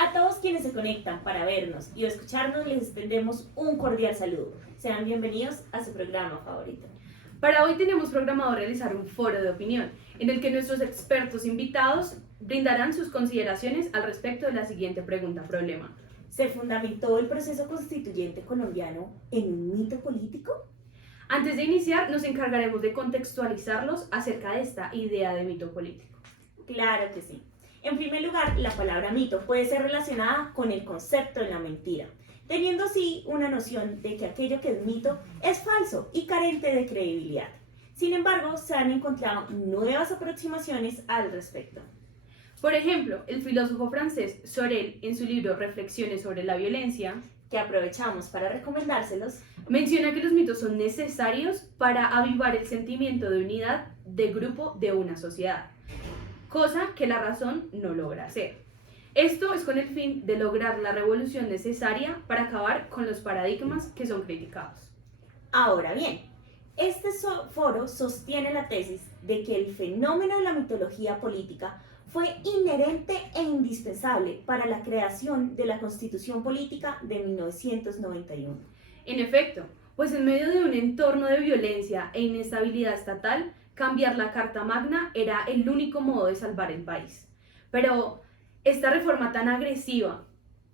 A todos quienes se conectan para vernos y escucharnos les extendemos un cordial saludo. Sean bienvenidos a su programa favorito. Para hoy tenemos programado realizar un foro de opinión en el que nuestros expertos invitados brindarán sus consideraciones al respecto de la siguiente pregunta-problema. ¿Se fundamentó el proceso constituyente colombiano en un mito político? Antes de iniciar, nos encargaremos de contextualizarlos acerca de esta idea de mito político. Claro que sí. En primer lugar, la palabra mito puede ser relacionada con el concepto de la mentira, teniendo así una noción de que aquello que es mito es falso y carente de credibilidad. Sin embargo, se han encontrado nuevas aproximaciones al respecto. Por ejemplo, el filósofo francés Sorel, en su libro Reflexiones sobre la violencia, que aprovechamos para recomendárselos, menciona que los mitos son necesarios para avivar el sentimiento de unidad de grupo de una sociedad, cosa que la razón no logra hacer. Esto es con el fin de lograr la revolución necesaria para acabar con los paradigmas que son criticados. Ahora bien, este foro sostiene la tesis de que el fenómeno de la mitología política fue inherente e indispensable para la creación de la Constitución Política de 1991. En efecto, pues en medio de un entorno de violencia e inestabilidad estatal, cambiar la Carta Magna era el único modo de salvar el país. Pero esta reforma tan agresiva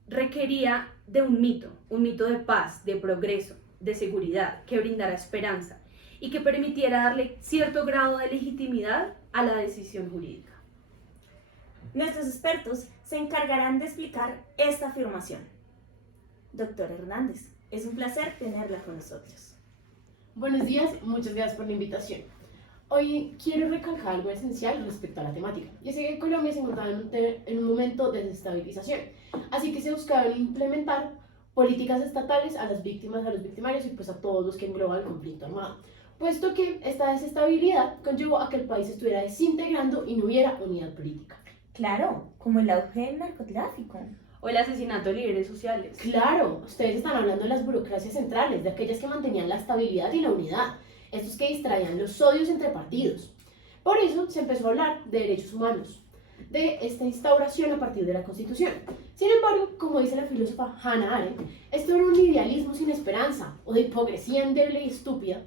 requería de un mito de paz, de progreso, de seguridad, que brindara esperanza y que permitiera darle cierto grado de legitimidad a la decisión jurídica. Nuestros expertos se encargarán de explicar esta afirmación. Doctor Hernández, es un placer tenerla con nosotros. Buenos días, muchas gracias por la invitación. Hoy quiero recalcar algo esencial respecto a la temática, y es que Colombia se encontraba en un momento de desestabilización, así que se buscaban implementar políticas estatales a las víctimas, a los victimarios y pues a todos los que engloba el conflicto armado, puesto que esta desestabilidad conllevó a que el país estuviera desintegrando y no hubiera unidad política. Claro, como el auge del narcotráfico. O el asesinato de líderes sociales. Claro, ustedes están hablando de las burocracias centrales, de aquellas que mantenían la estabilidad y la unidad, estos que distraían los odios entre partidos. Por eso se empezó a hablar de derechos humanos, de esta instauración a partir de la Constitución. Sin embargo, como dice la filósofa Hannah Arendt, esto era un idealismo sin esperanza, o de hipocresía endeble y estúpida.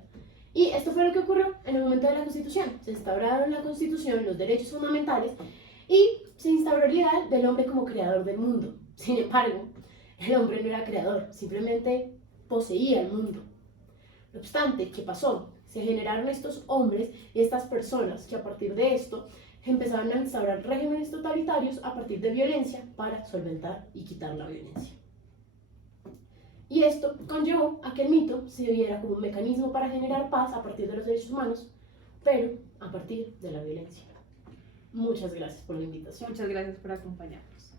Y esto fue lo que ocurrió en el momento de la Constitución. Se instauraron en la Constitución los derechos fundamentales y se instauró el ideal del hombre como creador del mundo. Sin embargo, el hombre no era creador, simplemente poseía el mundo. No obstante, ¿qué pasó? Se generaron estos hombres y estas personas que a partir de esto empezaron a instaurar regímenes totalitarios a partir de violencia para solventar y quitar la violencia. Y esto conllevó a que el mito se viera como un mecanismo para generar paz a partir de los derechos humanos, pero a partir de la violencia. Muchas gracias por la invitación. Muchas gracias por acompañarnos.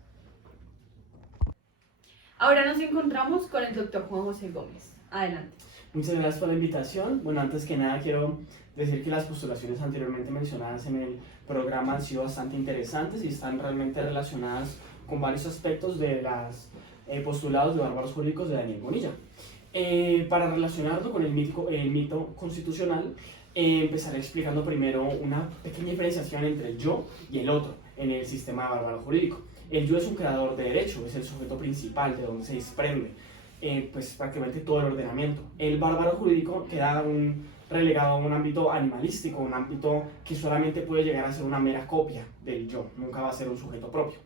Ahora nos encontramos con el doctor Juan José Gómez. Adelante. Muchas gracias por la invitación. Bueno, antes que nada quiero decir que las postulaciones anteriormente mencionadas en el programa han sido bastante interesantes y están realmente relacionadas con varios aspectos de los postulados de bárbaros jurídicos de Daniel Bonilla. Para relacionarlo con el mito constitucional, empezaré explicando primero una pequeña diferenciación entre el yo y el otro en el sistema bárbaro jurídico. El yo es un creador de derecho, es el sujeto principal de donde se desprende pues prácticamente todo el ordenamiento. El bárbaro jurídico queda relegado a un ámbito animalístico, un ámbito que solamente puede llegar a ser una mera copia del yo, nunca va a ser un sujeto propio.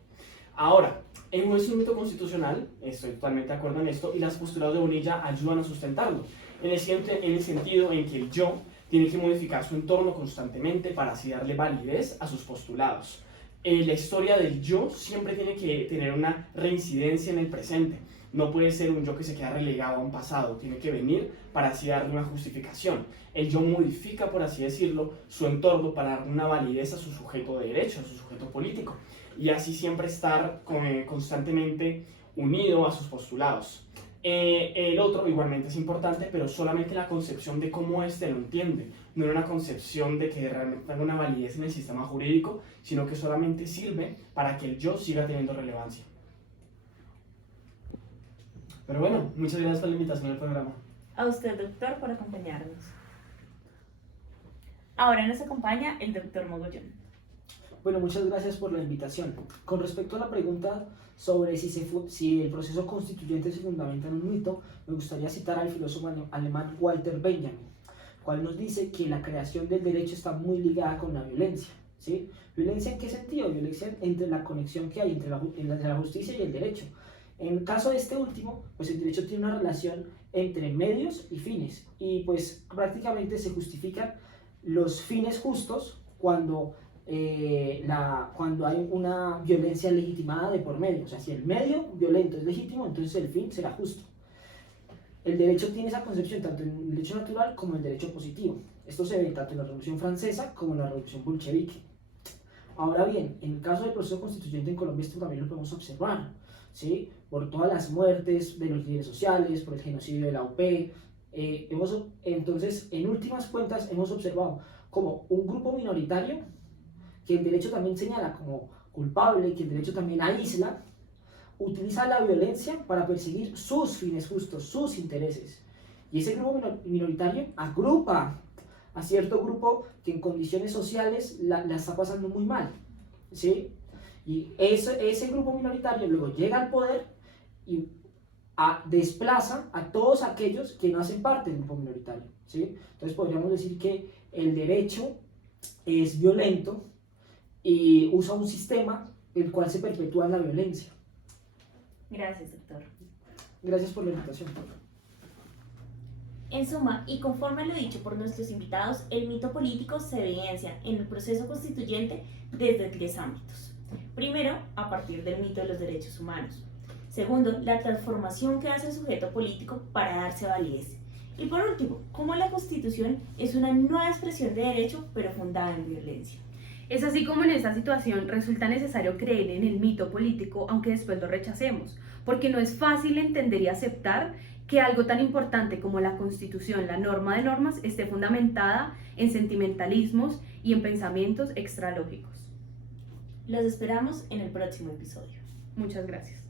Ahora, en nuestro mito constitucional, estoy totalmente de acuerdo en esto, y las postulados de Bonilla ayudan a sustentarlo, en el sentido en que el yo tiene que modificar su entorno constantemente para así darle validez a sus postulados. La historia del yo siempre tiene que tener una reincidencia en el presente. No puede ser un yo que se queda relegado a un pasado, tiene que venir para así darle una justificación. El yo modifica, por así decirlo, su entorno para darle una validez a su sujeto de derecho, a su sujeto político, y así siempre estar constantemente unido a sus postulados. El otro igualmente es importante, pero solamente la concepción de cómo éste lo entiende, no era una concepción de que realmente tenga una validez en el sistema jurídico, sino que solamente sirve para que el yo siga teniendo relevancia. Pero bueno, muchas gracias por la invitación al programa. A usted, doctor, por acompañarnos. Ahora nos acompaña el doctor Mogollón. Bueno, muchas gracias por la invitación. Con respecto a la pregunta sobre si el proceso constituyente se fundamenta en un mito, me gustaría citar al filósofo alemán Walter Benjamin, cual nos dice que la creación del derecho está muy ligada con la violencia. ¿Sí? ¿Violencia en qué sentido? Violencia entre la conexión que hay entre la justicia y el derecho. En el caso de este último, pues el derecho tiene una relación entre medios y fines, y pues prácticamente se justifican los fines justos cuando hay una violencia legitimada de por medio. O sea, si el medio violento es legítimo, entonces el fin será justo. El derecho tiene esa concepción tanto en el derecho natural como en el derecho positivo. Esto se ve tanto en la Revolución Francesa como en la Revolución Bolchevique. Ahora bien, en el caso del proceso constituyente en Colombia, esto también lo podemos observar, ¿sí? Por todas las muertes de los líderes sociales, por el genocidio de la UP. Entonces, en últimas cuentas, hemos observado como un grupo minoritario, que el derecho también señala como culpable, que el derecho también aísla, utiliza la violencia para perseguir sus fines justos, sus intereses. Y ese grupo minoritario agrupa a cierto grupo que en condiciones sociales la está pasando muy mal, ¿sí? Y ese grupo minoritario luego llega al poder y desplaza a todos aquellos que no hacen parte del grupo minoritario, ¿sí? Entonces podríamos decir que el derecho es violento y usa un sistema el cual se perpetúa en la violencia. Gracias, doctor. Gracias por la invitación. En suma, y conforme a lo dicho por nuestros invitados, el mito político se evidencia en el proceso constituyente desde 3 ámbitos. Primero, a partir del mito de los derechos humanos. Segundo, la transformación que hace el sujeto político para darse validez. Y por último, cómo la Constitución es una nueva expresión de derecho, pero fundada en violencia. Es así como en esta situación resulta necesario creer en el mito político, aunque después lo rechacemos, porque no es fácil entender y aceptar que algo tan importante como la Constitución, la norma de normas, esté fundamentada en sentimentalismos y en pensamientos extralógicos. Los esperamos en el próximo episodio. Muchas gracias.